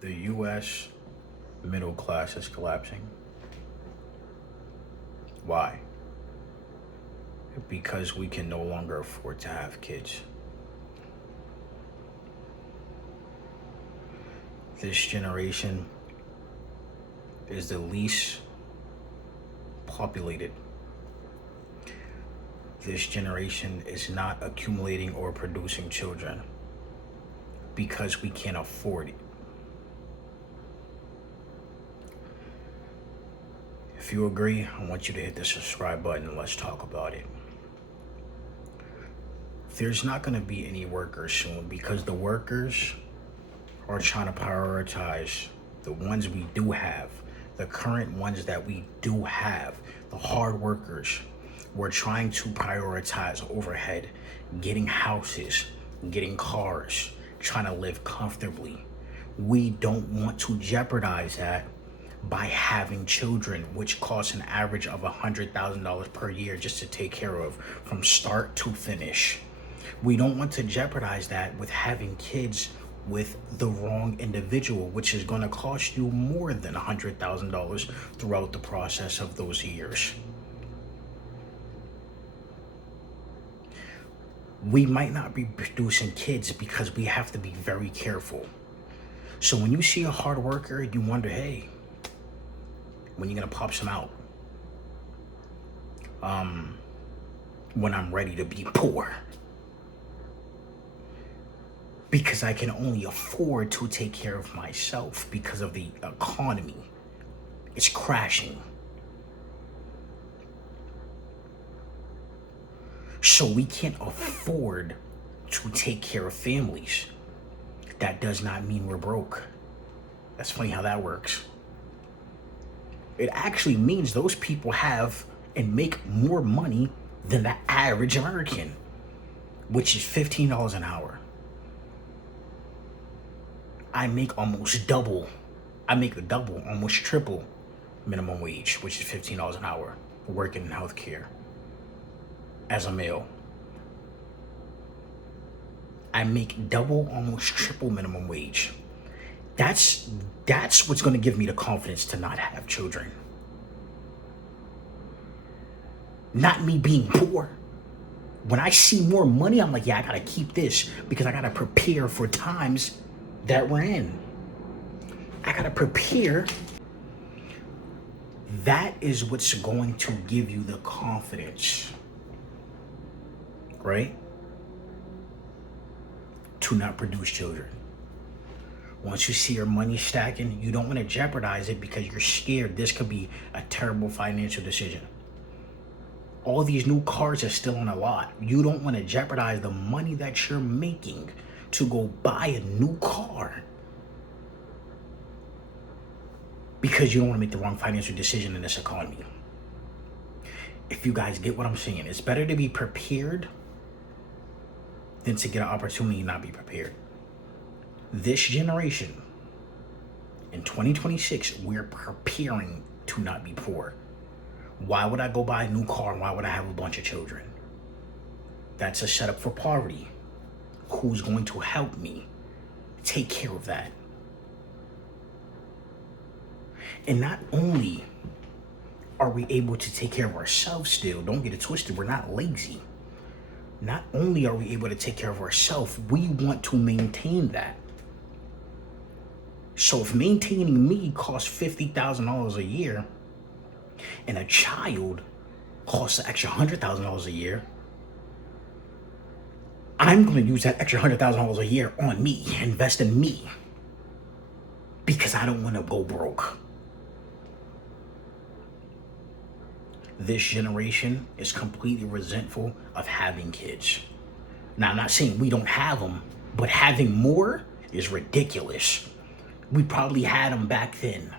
The U.S. middle class is collapsing. Why? Because we can no longer afford to have kids. This generation is the least populated. This generation is not accumulating or producing children because we can't afford it. If you agree, I want you to hit the subscribe button and let's talk about it. There's not going to be any workers soon because the workers are trying to prioritize the ones we do have, the current ones that we do have, the hard workers. We're trying to prioritize overhead, getting houses, getting cars, trying to live comfortably. We don't want to jeopardize that by having children, which costs an average of $100,000 per year just to take care of from start to finish. We don't want to jeopardize that with having kids with the wrong individual, which is going to cost you more than $100,000 throughout the process of those years. We might not be producing kids because we have to be very careful. So when you see a hard worker, you wonder, hey, when you gonna pop some out? When I'm ready to be poor. Because I can only afford to take care of myself because of the economy. It's crashing. So we can't afford to take care of families. That does not mean we're broke. That's funny how that works. It actually means those people have and make more money than the average American, which is $15 an hour. I make almost double. I make a double, almost triple minimum wage, which is $15 an hour, working in healthcare as a male. I make double, almost triple minimum wage. That's what's going to give me the confidence to not have children. Not me being poor. When I see more money, I'm like, yeah, I got to keep this because I got to prepare for times that we're in. I got to prepare. That is what's going to give you the confidence, right? To not produce children. Once you see your money stacking, you don't want to jeopardize it because you're scared this could be a terrible financial decision. All these new cars are still on the lot. You don't want to jeopardize the money that you're making to go buy a new car because you don't want to make the wrong financial decision in this economy. If you guys get what I'm saying, it's better to be prepared than to get an opportunity and not be prepared. This generation, in 2026, we're preparing to not be poor. Why would I go buy a new car? Why would I have a bunch of children? That's a setup for poverty. Who's going to help me take care of that? And not only are we able to take care of ourselves still, don't get it twisted, we're not lazy. Not only are we able to take care of ourselves, we want to maintain that. So if maintaining me costs $50,000 a year and a child costs an extra $100,000 a year, I'm going to use that extra $100,000 a year on me, invest in me, because I don't want to go broke. This generation is completely resentful of having kids. Now, I'm not saying we don't have them, but having more is ridiculous. We probably had them back then.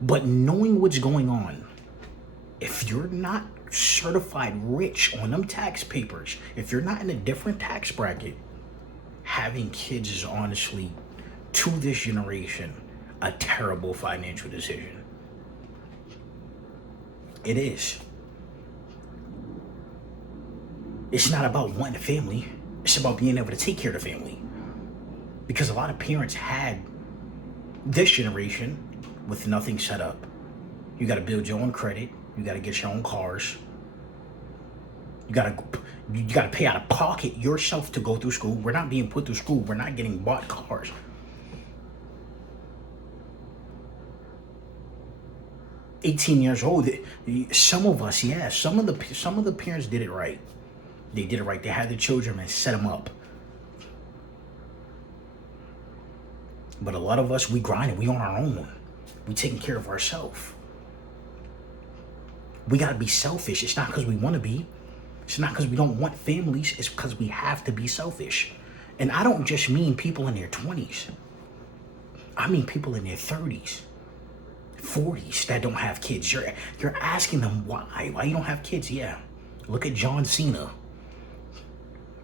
But knowing what's going on, if you're not certified rich on them tax papers, if you're not in a different tax bracket, having kids is honestly, to this generation, a terrible financial decision. It is. It's not about wanting a family. It's about being able to take care of the family. Because a lot of parents had this generation with nothing set up. You got to build your own credit. You got to get your own cars. You gotta pay out of pocket yourself to go through school. We're not being put through school. We're not getting bought cars. $18 years old. Some of us, yeah. Some of the parents did it right. They did it right. They had the children and set them up. But a lot of us, we grinding. We on our own. We taking care of ourselves. We gotta be selfish. It's not because we want to be. It's not because we don't want families. It's because we have to be selfish. And I don't just mean people in their 20s. I mean people in their 30s, 40s that don't have kids. You're asking them why you don't have kids. Yeah, look at John Cena.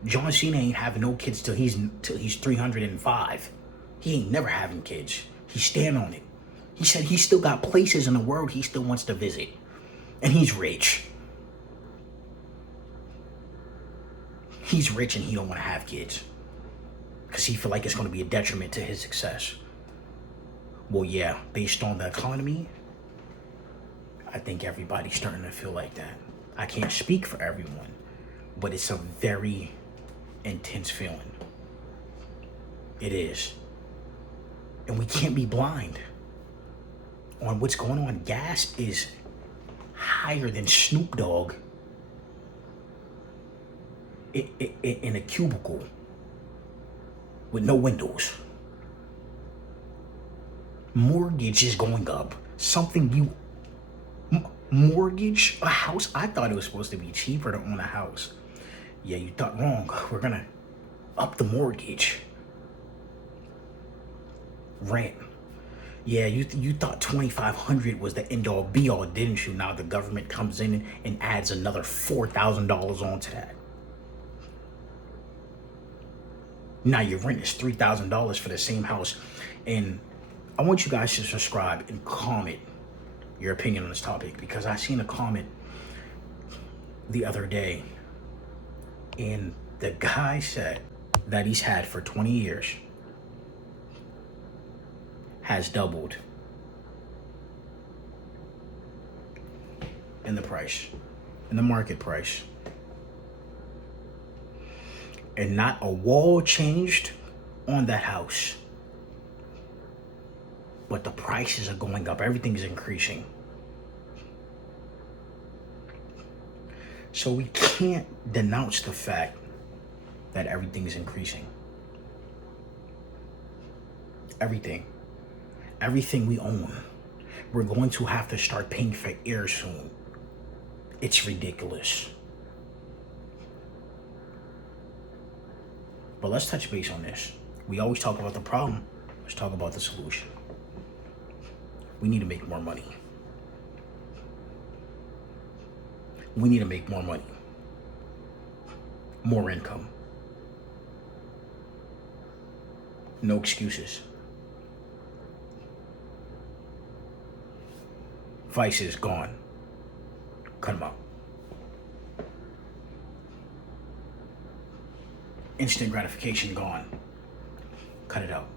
John Cena ain't having no kids till he's 305. He ain't never having kids. He stand on it. He said he still got places in the world he still wants to visit, and he's rich. He's rich and he don't want to have kids because he feel like it's going to be a detriment to his success. Well, yeah, based on the economy, I think everybody's starting to feel like that. I can't speak for everyone, but it's a very intense feeling. It is. And we can't be blind on what's going on. Gas is higher than Snoop Dogg in a cubicle with no windows. Mortgage is going up. Mortgage a house. I thought it was supposed to be cheaper to own a house. Yeah, you thought wrong. We're gonna up the mortgage. Rent. Yeah, you thought 2,500 was the end all be all, didn't you? Now the government comes in and adds another $4,000 onto that. Now your rent is $3,000 for the same house. And I want you guys to subscribe and comment your opinion on this topic, because I seen a comment the other day and the guy said that he's had for 20 years has doubled in the price, in the market price. And not a wall changed on that house. But the prices are going up. Everything is increasing. So we can't denounce the fact that everything is increasing. Everything. Everything we own. We're going to have to start paying for air soon. It's ridiculous. But let's touch base on this. We always talk about the problem. Let's talk about the solution. We need to make more money. We need to make more money. More income. No excuses. Vice is gone. Cut them out. Instant gratification gone. Cut it out.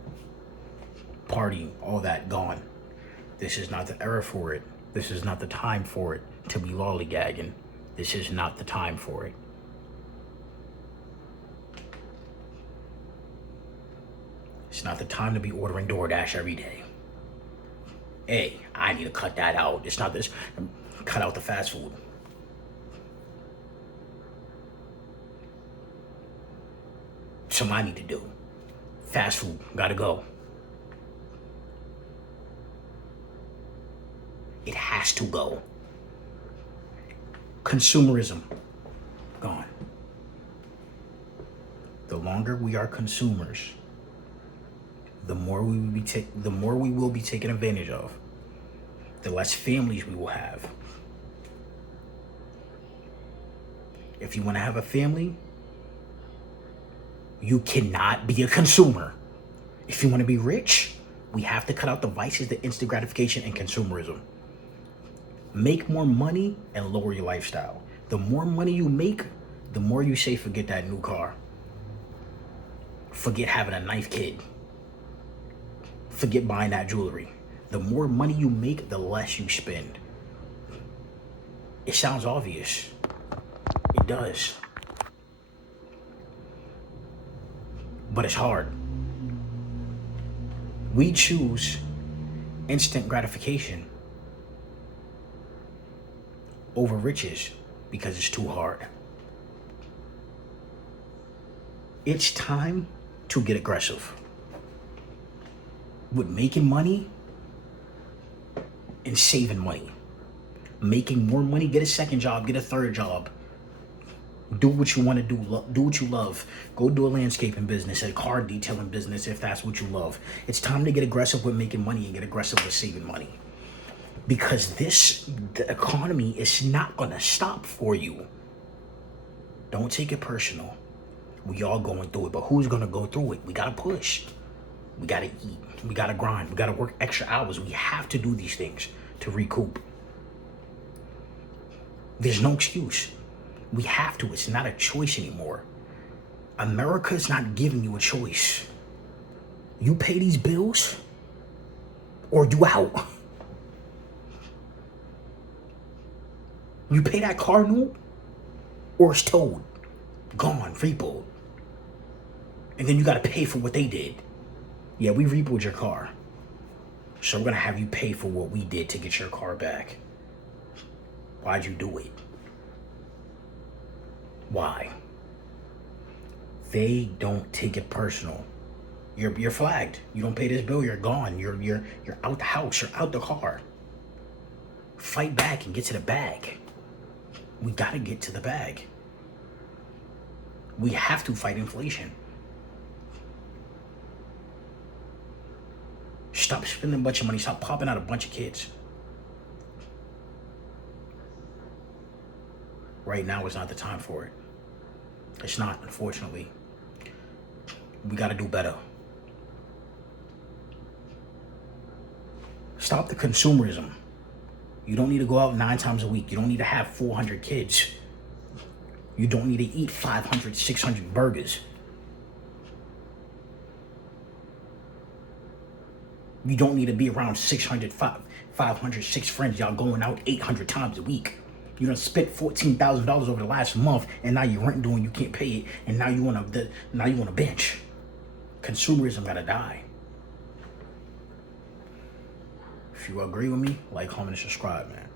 Partying, all that gone. This is not the era for it. This is not the time for it to be lollygagging. This is not the time for it. It's not the time to be ordering DoorDash every day. Hey, I need to cut that out. It's not this. Cut out the fast food. Something I need to do. Fast food, gotta go. It has to go. Consumerism, gone. The longer we are consumers, the more we will be taken advantage of. The less families we will have. If you want to have a family, you cannot be a consumer. If you want to be rich, we have to cut out the vices, the instant gratification, and consumerism. Make more money and lower your lifestyle. The more money you make, the more you say, forget that new car. Forget having a nice kid. forget buying that jewelry. The more money you make, the less you spend. It sounds obvious. It does. But it's hard. We choose instant gratification over riches because it's too hard. It's time to get aggressive with making money and saving money. Making more money, get a second job, get a third job. Do what you want to do. Do what you love. Go do a landscaping business, a car detailing business if that's what you love. It's time to get aggressive with making money and get aggressive with saving money. Because the economy is not going to stop for you. Don't take it personal. We all going through it, but who's going to go through it? We got to push. We got to eat. We got to grind. We got to work extra hours. We have to do these things to recoup. There's no excuse. We have to. It's not a choice anymore. America's not giving you a choice. You pay these bills or you out. You pay that car note or it's towed, gone, repoed. And then you got to pay for what they did. Yeah, we repoed your car. So we're going to have you pay for what we did to get your car back. Why'd you do it? Why? They don't take it personal. You're flagged. You don't pay this bill, you're gone. You're out the house. You're out the car. Fight back and get to the bag. We gotta get to the bag. We have to fight inflation. Stop spending a bunch of money. Stop popping out a bunch of kids. Right now is not the time for it. It's not, unfortunately. We got to do better. Stop the consumerism. You don't need to go out 9 times a week. You don't need to have 400 kids. You don't need to eat 500, 600 burgers. You don't need to be around 600, 500, 6 friends. Y'all going out 800 times a week. You done spent $14,000 over the last month, and now your rent doing, you can't pay it, and now you want a bench. Consumerism gotta die. If you agree with me, like, comment, and subscribe, man.